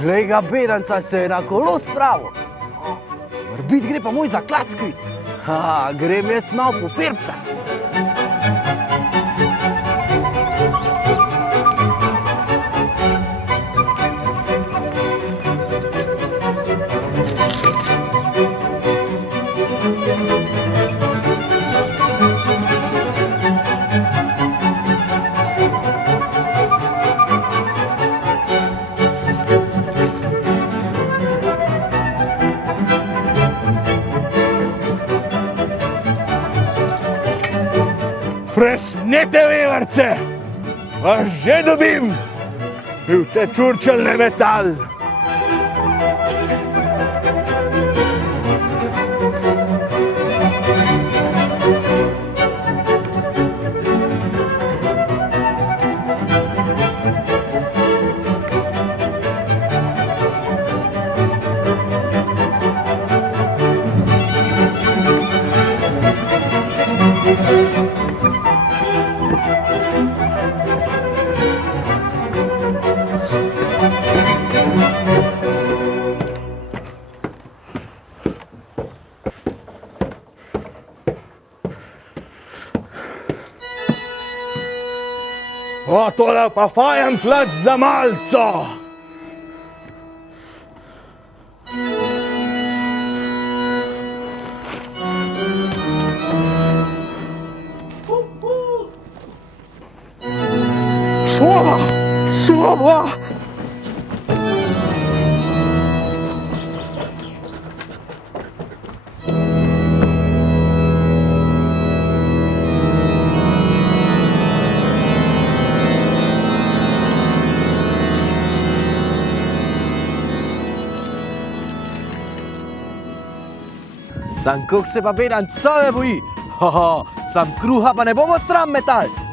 Glej ga, bedanca se je na kolo spravil. Morbit gre pa moj za klackrit. Grem jaz malo pofirbcat. Presnete, vevarce, pa že dobim, bil te čurčelne metal. O, tole pa fajen plač za malco. Sova, sova. Sam koh se pa bedanc sove boji. Sam kruha pa ne bomo stran metal.